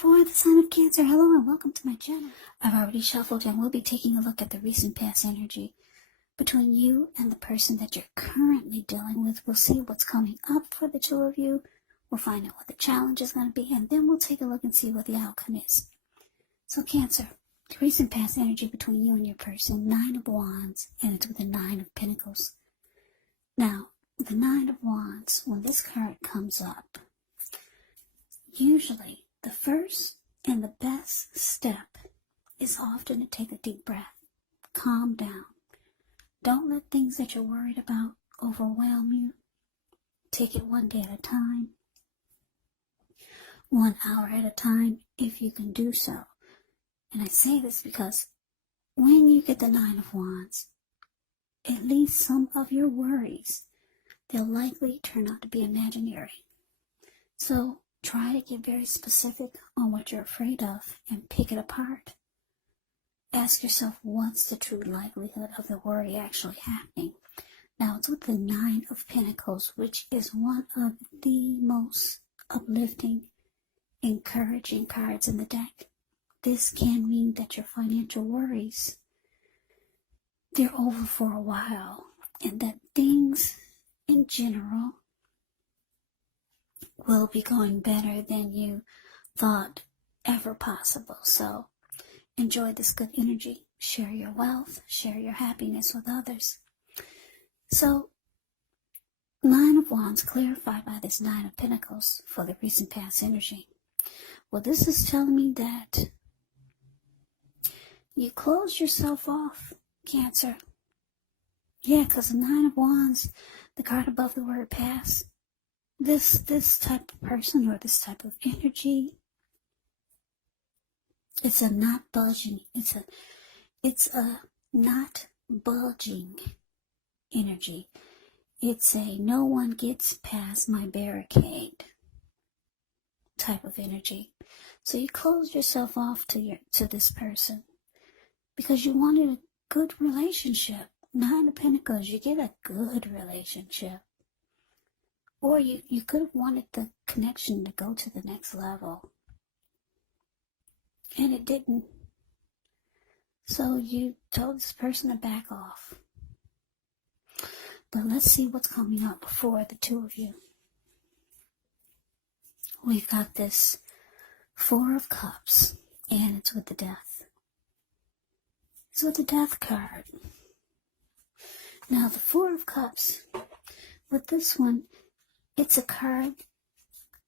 For the sign of Cancer, hello and welcome to my channel. I've already shuffled and we'll be taking a look at the recent past energy between you and the person that you're currently dealing with. We'll see what's coming up for the two of you. We'll find out what the challenge is going to be, and then we'll take a look and see what the outcome is. So Cancer, the recent past energy between you and your person, 9 of Wands, and it's with the 9 of Pentacles. Now, the 9 of Wands, when this card comes up, usually the first and the best step is often to take a deep breath. Calm down. Don't let things that you're worried about overwhelm you. Take it one day at a time, 1 hour at a time, if you can do so. And I say this because when you get the 9 of Wands, at least some of your worries, they'll likely turn out to be imaginary. So try to get very specific on what you're afraid of and pick it apart. Ask yourself, what's the true likelihood of the worry actually happening? Now, it's with the 9 of Pentacles, which is one of the most uplifting, encouraging cards in the deck. This can mean that your financial worries, they're over for a while, and that things in general will be going better than you thought ever possible. So enjoy this good energy. Share your wealth. Share your happiness with others. So 9 of Wands clarified by this 9 of Pentacles for the recent past energy. Well, this is telling me that you close yourself off, Cancer. Yeah, because the 9 of Wands, the card above the word past, this type of person or this type of energy, it's a not budging, it's a not budging energy. It's a no one gets past my barricade type of energy. So you close yourself off to this person because you wanted a good relationship. 9 of Pentacles, you get a good relationship. Or you could have wanted the connection to go to the next level. And it didn't. So you told this person to back off. But let's see what's coming up for the two of you. We've got this 4 of Cups, and it's with the Death. It's with the Death card. Now the 4 of Cups, with this one, it's a card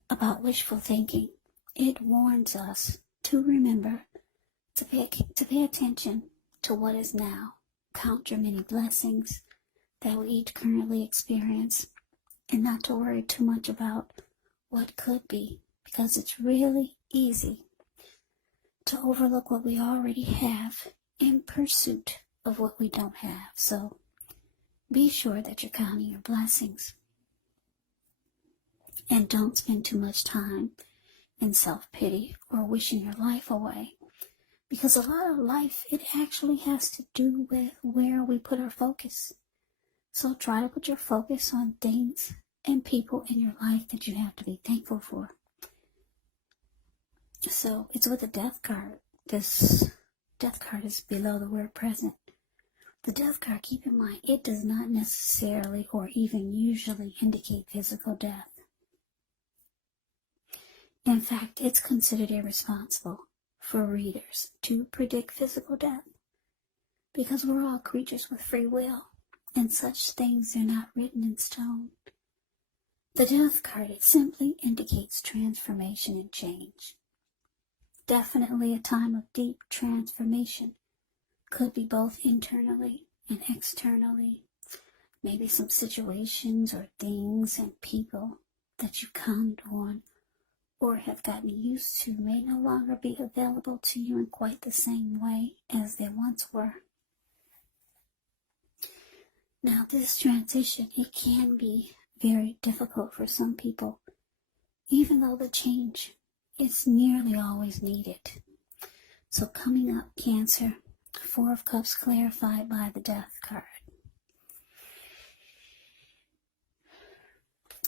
about wishful thinking. It warns us to remember to pay attention to what is now. Count your many blessings that we each currently experience, and not to worry too much about what could be, because it's really easy to overlook what we already have in pursuit of what we don't have. So be sure that you're counting your blessings. And don't spend too much time in self-pity or wishing your life away. Because a lot of life, it actually has to do with where we put our focus. So try to put your focus on things and people in your life that you have to be thankful for. So it's with the Death card. This Death card is below the word present. The Death card, keep in mind, it does not necessarily or even usually indicate physical death. In fact, it's considered irresponsible for readers to predict physical death because we're all creatures with free will, and such things are not written in stone. The Death card, it simply indicates transformation and change. Definitely a time of deep transformation. Could be both internally and externally. Maybe some situations or things and people that you counted on or have gotten used to may no longer be available to you in quite the same way as they once were. Now this transition, it can be very difficult for some people, even though the change is nearly always needed. So coming up, Cancer, 4 of Cups clarified by the Death card.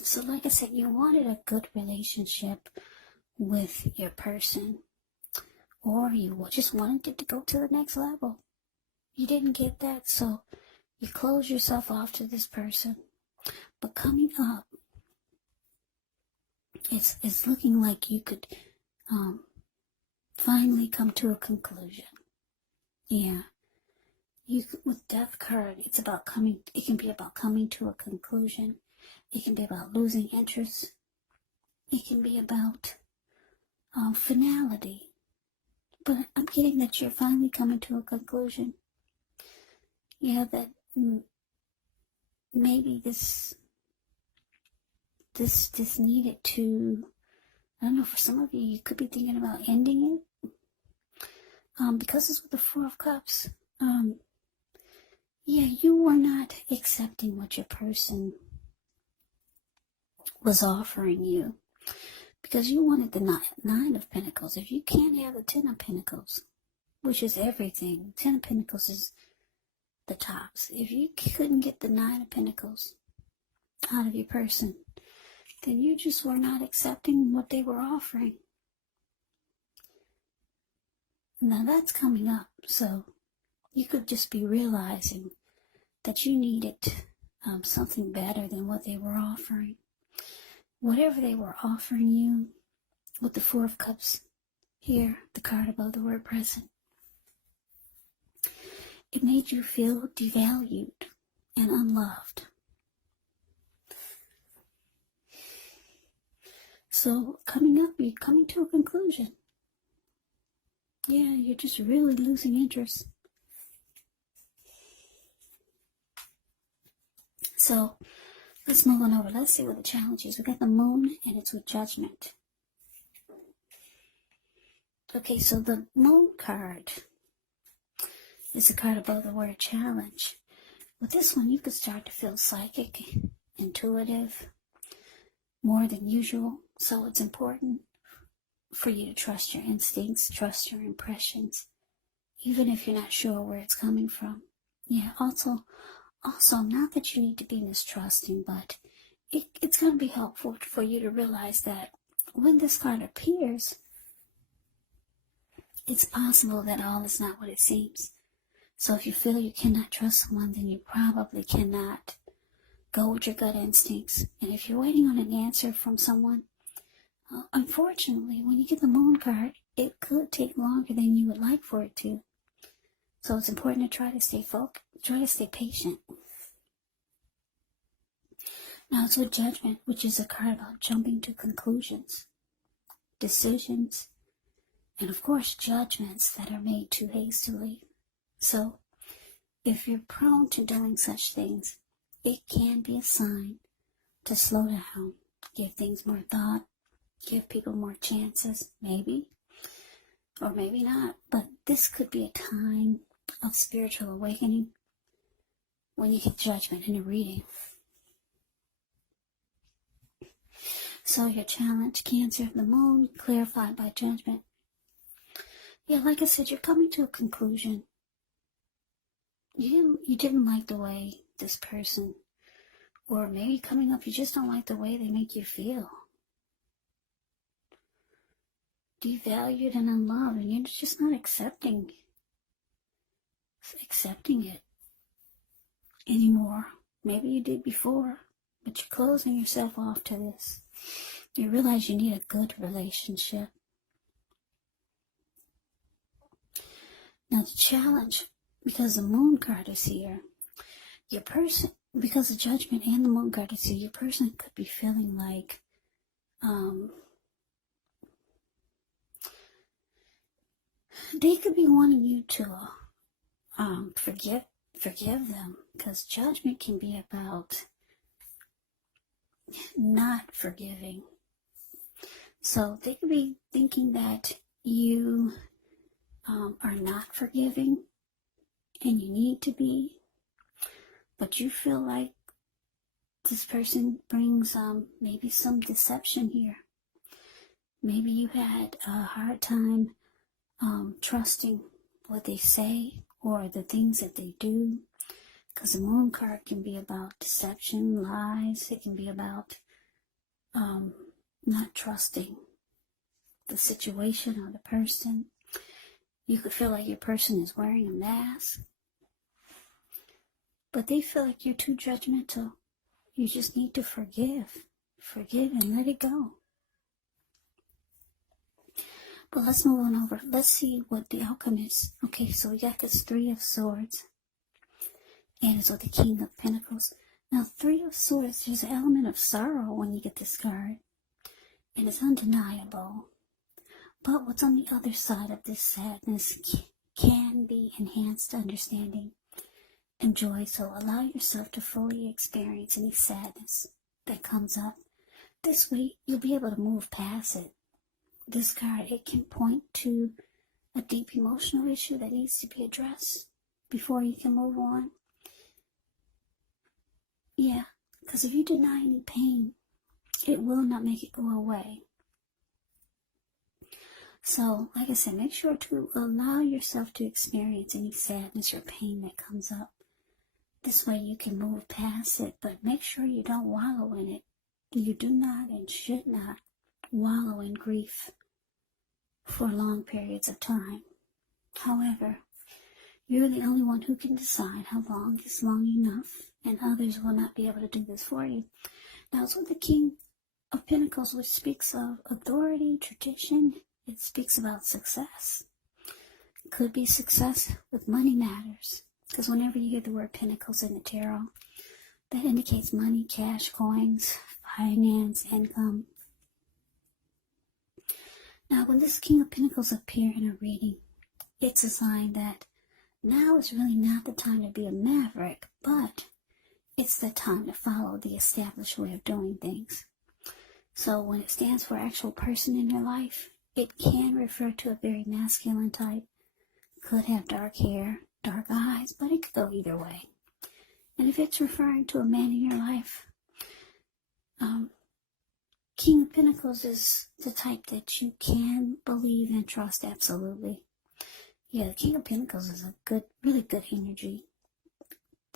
So like I said, you wanted a good relationship with your person, or you just wanted it to go to the next level. You didn't get that, so you close yourself off to this person. But coming up, it's looking like you could finally come to a conclusion. Yeah. With Death card, it can be about coming to a conclusion. It can be about losing interest. It can be about finality. But I'm getting that you're finally coming to a conclusion. Yeah, that maybe this needed to, I don't know, for some of you, you could be thinking about ending it. Because it's with the Four of Cups. Yeah, you were not accepting what your person was offering you, because you wanted the Nine of Pentacles. If you can't have the Ten of Pentacles, which is everything, Ten of Pentacles is the tops. If you couldn't get the Nine of Pentacles out of your person, then you just were not accepting what they were offering. Now that's coming up, so you could just be realizing that you needed something better than what they were offering. Whatever they were offering you, with the Four of Cups here, the card above the word present, it made you feel devalued and unloved. So coming up, you're coming to a conclusion. Yeah, you're just really losing interest. So let's move on over. Let's see what the challenge is. We got the Moon, and it's with Judgment. Okay, so the Moon card is the card above the word challenge. With this one, you could start to feel psychic, intuitive, more than usual. So it's important for you to trust your instincts, trust your impressions, even if you're not sure where it's coming from. Yeah, also, not that you need to be mistrusting, but it's going to be helpful for you to realize that when this card appears, it's possible that all is not what it seems. So if you feel you cannot trust someone, then you probably cannot go with your gut instincts. And if you're waiting on an answer from someone, unfortunately, when you get the Moon card, it could take longer than you would like for it to. So it's important to try to stay focused, try to stay patient. Now it's with Judgment, which is a card about jumping to conclusions, decisions, and of course judgments that are made too hastily. So if you're prone to doing such things, it can be a sign to slow down, give things more thought, give people more chances, maybe, or maybe not. But this could be a time of spiritual awakening when you get Judgment in a reading. So your challenge, Cancer, the Moon, clarified by Judgment. Yeah, like I said, you're coming to a conclusion. You didn't like the way this person, or maybe coming up, you just don't like the way they make you feel. Devalued and unloved, and you're just not accepting it anymore. Maybe you did before, but you're closing yourself off to this. You realize you need a good relationship. Now the challenge, because the Moon card is here, your person, because the Judgment and the Moon card is here, your person could be feeling like they could be wanting you to forgive them, because Judgment can be about not forgiving. So they could be thinking that you are not forgiving, and you need to be, but you feel like this person brings maybe some deception here. Maybe you had a hard time trusting what they say or the things that they do, because the Moon card can be about deception, lies. It can be about not trusting the situation or the person. You could feel like your person is wearing a mask, but they feel like you're too judgmental. You just need to forgive. Forgive and let it go. But let's move on over. Let's see what the outcome is. Okay, so we got this Three of Swords. And it's with the King of Pentacles. Now, Three of Swords, there's an element of sorrow when you get this card. And it's undeniable. But what's on the other side of this sadness can be enhanced understanding and joy. So allow yourself to fully experience any sadness that comes up. This way, you'll be able to move past it. This card, it can point to a deep emotional issue that needs to be addressed before you can move on. Yeah, because if you deny any pain, it will not make it go away. So, like I said, make sure to allow yourself to experience any sadness or pain that comes up. This way you can move past it, but make sure you don't wallow in it. You do not and should not wallow in grief for long periods of time. However, you're the only one who can decide how long is long enough, and others will not be able to do this for you. Now, it's with the King of Pentacles, which speaks of authority, tradition. It speaks about success. It could be success with money matters, because whenever you hear the word Pentacles in the tarot, that indicates money, cash, coins, finance, income. Now, when this King of Pentacles appear in a reading, it's a sign that now is really not the time to be a maverick, but it's the time to follow the established way of doing things. So when it stands for actual person in your life, it can refer to a very masculine type. Could have dark hair, dark eyes, but it could go either way. And if it's referring to a man in your life, King of Pentacles is the type that you can believe and trust absolutely. Yeah, the King of Pentacles is a good, really good energy.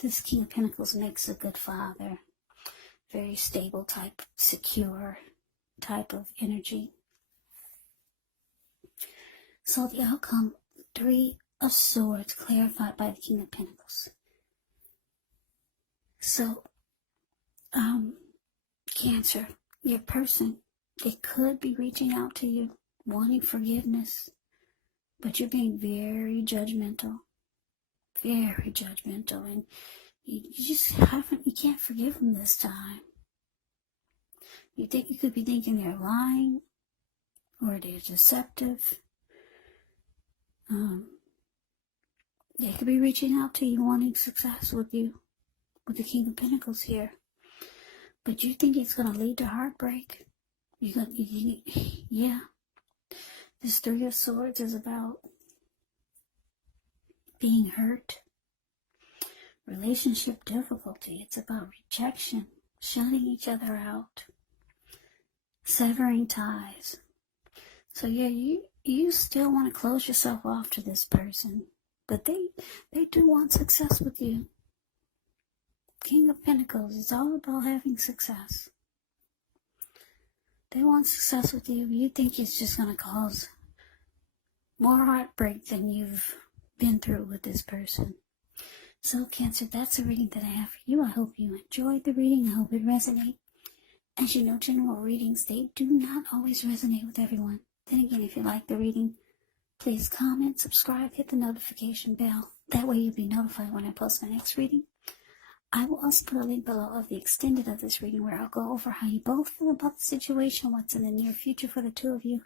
This King of Pentacles makes a good father. Very stable type, secure type of energy. So the outcome, Three of Swords, clarified by the King of Pentacles. So, Cancer, your person, they could be reaching out to you, wanting forgiveness, but you're being very judgmental, and you can't forgive them this time. You could be thinking they're lying, or they're deceptive. They could be reaching out to you, wanting success with you, with the King of Pentacles here. But you think it's going to lead to heartbreak. Yeah. This Three of Swords is about being hurt, relationship difficulty. It's about rejection, shutting each other out, severing ties. So yeah, you still want to close yourself off to this person, but they do want success with you. King of Pentacles is all about having success. They want success with you. You think it's just going to cause more heartbreak than you've been through with this person. So Cancer, that's a reading that I have for you. I hope you enjoyed the reading. I hope it resonated. As you know, general readings, they do not always resonate with everyone. Then again, if you like the reading, please comment, subscribe, hit the notification bell. That way you'll be notified when I post my next reading. I will also put a link below of the extended of this reading where I'll go over how you both feel about the situation, what's in the near future for the two of you,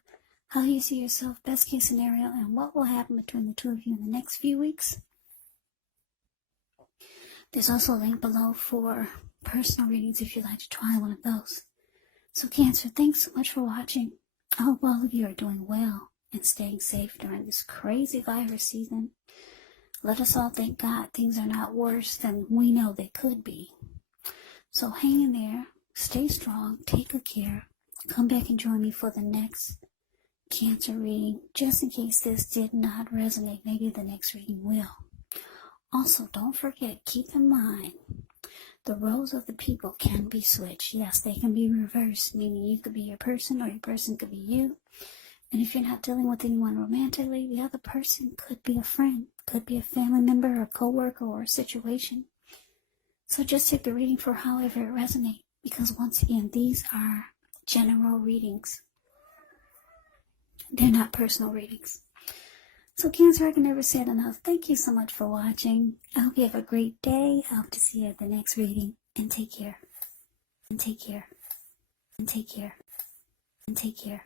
how you see yourself, best case scenario, and what will happen between the two of you in the next few weeks. There's also a link below for personal readings if you'd like to try one of those. So Cancer, thanks so much for watching. I hope all of you are doing well and staying safe during this crazy virus season. Let us all thank God things are not worse than we know they could be. So hang in there, stay strong, take good care. Come back and join me for the next Cancer reading. Just in case this did not resonate, maybe the next reading will. Also, don't forget, keep in mind, the roles of the people can be switched. Yes, they can be reversed, meaning you could be your person or your person could be you. And if you're not dealing with anyone romantically, the other person could be a friend, could be a family member or co-worker or a situation. So just take the reading for however it resonates, because once again, these are general readings. They're not personal readings. So Cancer, I can never say it enough. Thank you so much for watching. I hope you have a great day. I hope to see you at the next reading. And take care. And take care. And take care. And take care.